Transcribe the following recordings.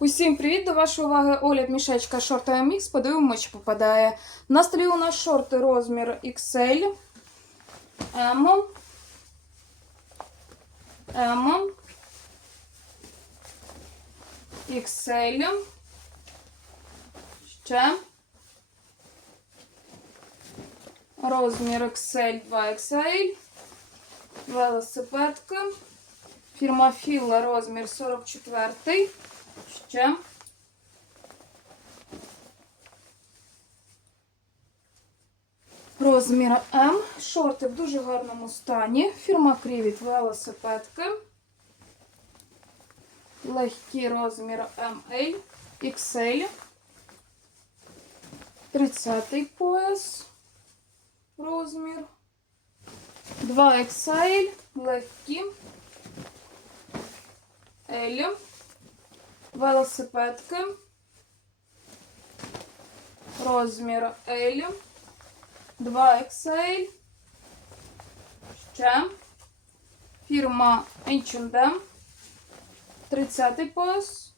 Усім привіт! До вашої уваги огляд мішечка шорти MX. Подивимося, чи попадає. На столі у нас шорти розмір XL, M, M, XL, ще розмір XL 2XL, велосипедки, фірма Філа розмір 44. Ще. Розмір М. Шорти в дуже гарному стані. Фірма Крівіт велосипедки. Легкий розмір ML, XL. 30 пояс. Розмір. 2 XL. Легкі. L велосипедки, розмір L, 2XL, ще. Фірма H&M, 30-й пояс,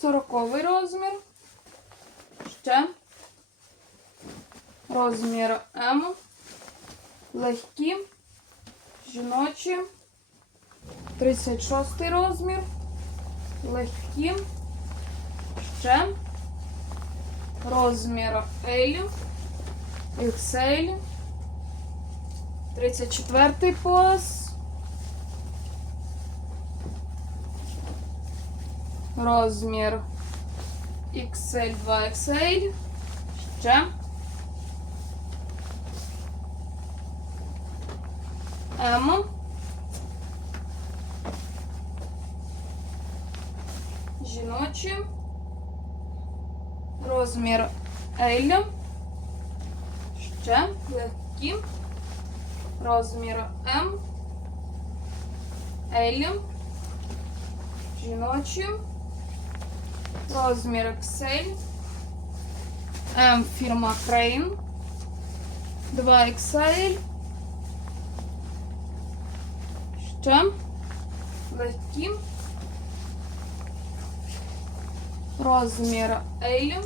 40 розмір, ще. Розмір М, легкі, жіночі, 36 розмір легкі, ще. Розмір L, XL, 34 пояс, розмір XL 2XL, ще. M, жіночі, розмір L, ще легкі, розмір М, L, жіночі, розмір XL, М фірма Crane, 2XL, ще легкі, Розмір L,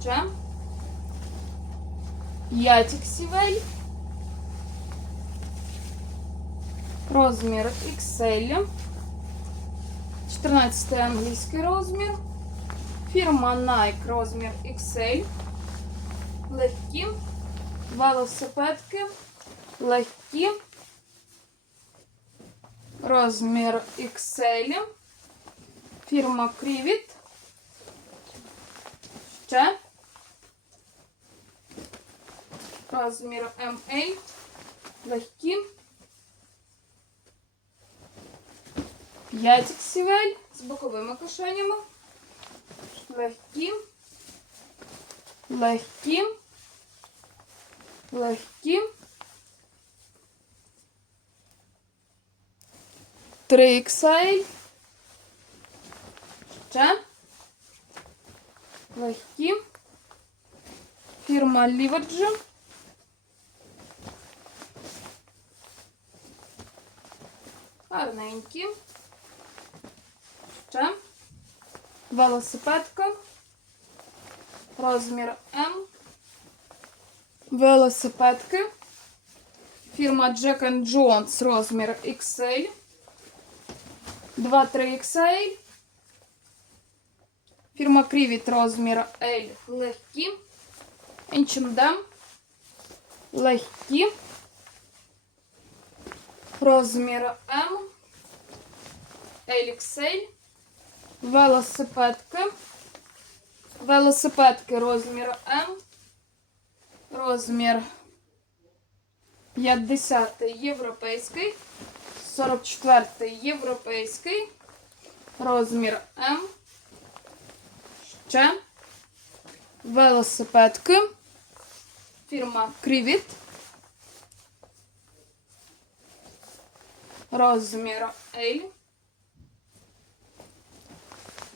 ще. 5 XL, розмір XL, 14 англійський розмір, фірма Nike розмір XL, легкі, велосипедки, легкі, розмір XL, фірма Крівіт. Ще. Розмір MA. Легкі. 5 XL з боковими кишенями. Легкі. Легкі. Легкі. 3 XL. Ще. Легкі. Фірма Ліверджі. Гарненькі. Ще. Велосипедка. Розмір М. Велосипедки. Фірма Jack Jones. Розмір XL. 2-3 XL. Фірма Крівіт розмір L легкі. H&M легкі. Розмір M. LXL. Велосипедки. Велосипедки розмір М. Розмір 50 європейський. 44 європейський. Розмір М. Ще велосипедки. Фірма Крівіт. Розмір L.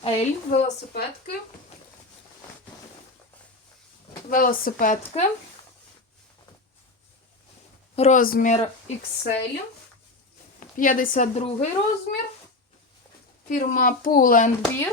L. Велосипедки. Велосипедки. Розмір XL. 52 розмір. Фірма Pull Beer.